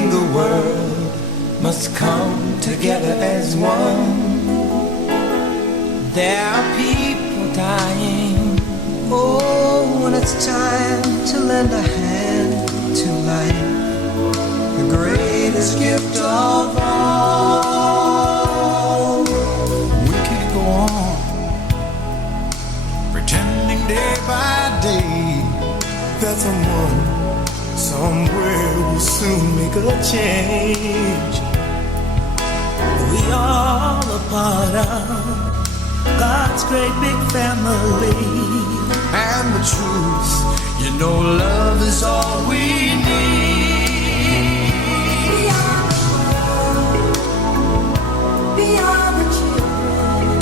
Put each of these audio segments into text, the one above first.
when the world must come together as one. There are people dying. Oh, when it's time to lend a hand to life, the greatest gift of all. We can't go on pretending day by day that someone somewhere will soon make a change. We all a part of God's great big family. And the truth, you know, love is all we need. We are the world. We are the children.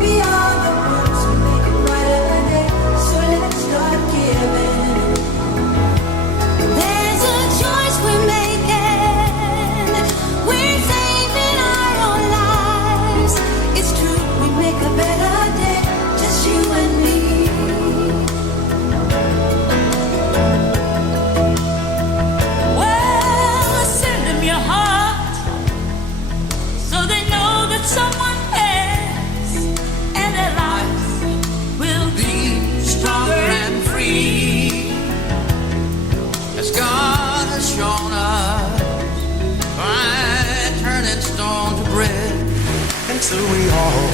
We are the ones who make it brighter day. So let's start giving. There's a choice we're making. We're saving our own lives. It's true, we make a better day. Just you and me. Well, send them your heart so they know that someone cares, and their lives will be stronger and free, as God has shown us by turning stone to bread. And so we all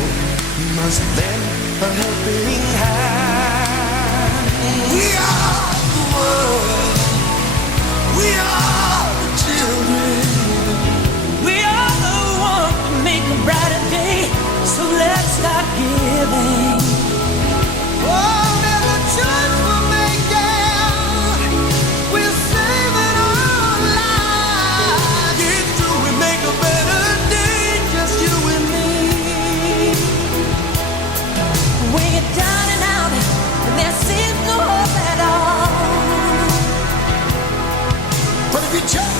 must lend a helping hand. We are the world. We are the children. We are the ones to make a brighter day. So let's start giving. Oh, there's a choice we're making. We're saving our lives. It's true, we make a better day, just you and me. When you're down and out, there seems no hope at all. But if you jump